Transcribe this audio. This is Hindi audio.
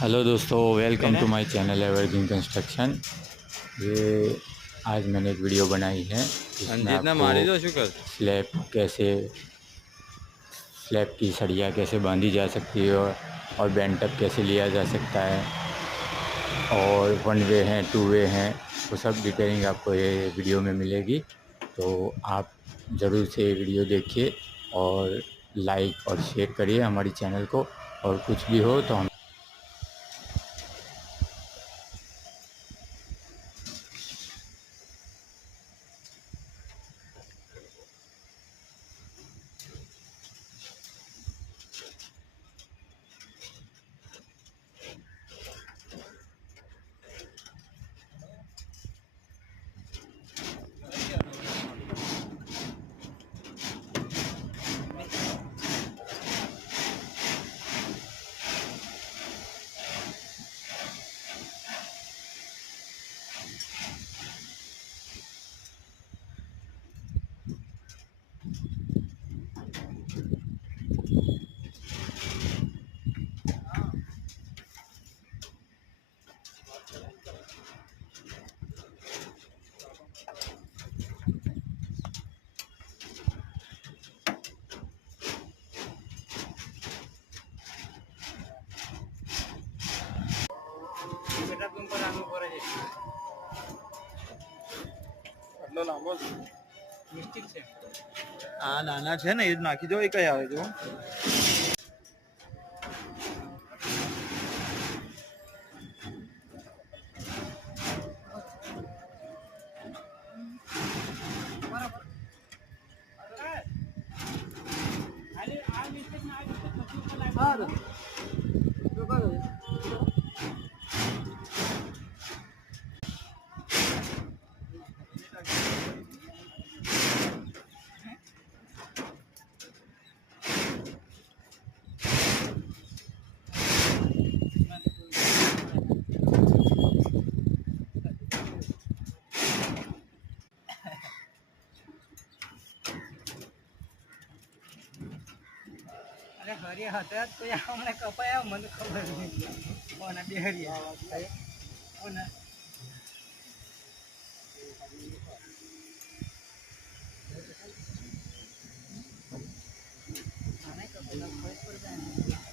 हेलो दोस्तों, welcome to my channel evergreen construction. ये आज मैंने एक वीडियो बनाई है जिसमें अंजित ने आपको मारी दो शुक्र। स्लैब की सरिया कैसे बांधी जा सकती है और बेंट अप कैसे लिया जा सकता है, और वन वे हैं, टू वे हैं, वो सब डिटेलिंग आपको ये वीडियो में मिलेगी। तो आप ज़रूर से ये वीडियो देखिए और लाइक और शेयर करिए हमारी चैनल को। और कुछ भी हो तो हम આ નાના છે ને એ જ નાખી દો, એ કઈ આવે જો. અરે ઘરે હતા તો હમણાં કપાયા મને ખબર નહીં કોના બેહરી કોના આને કપાયા ખબર પડે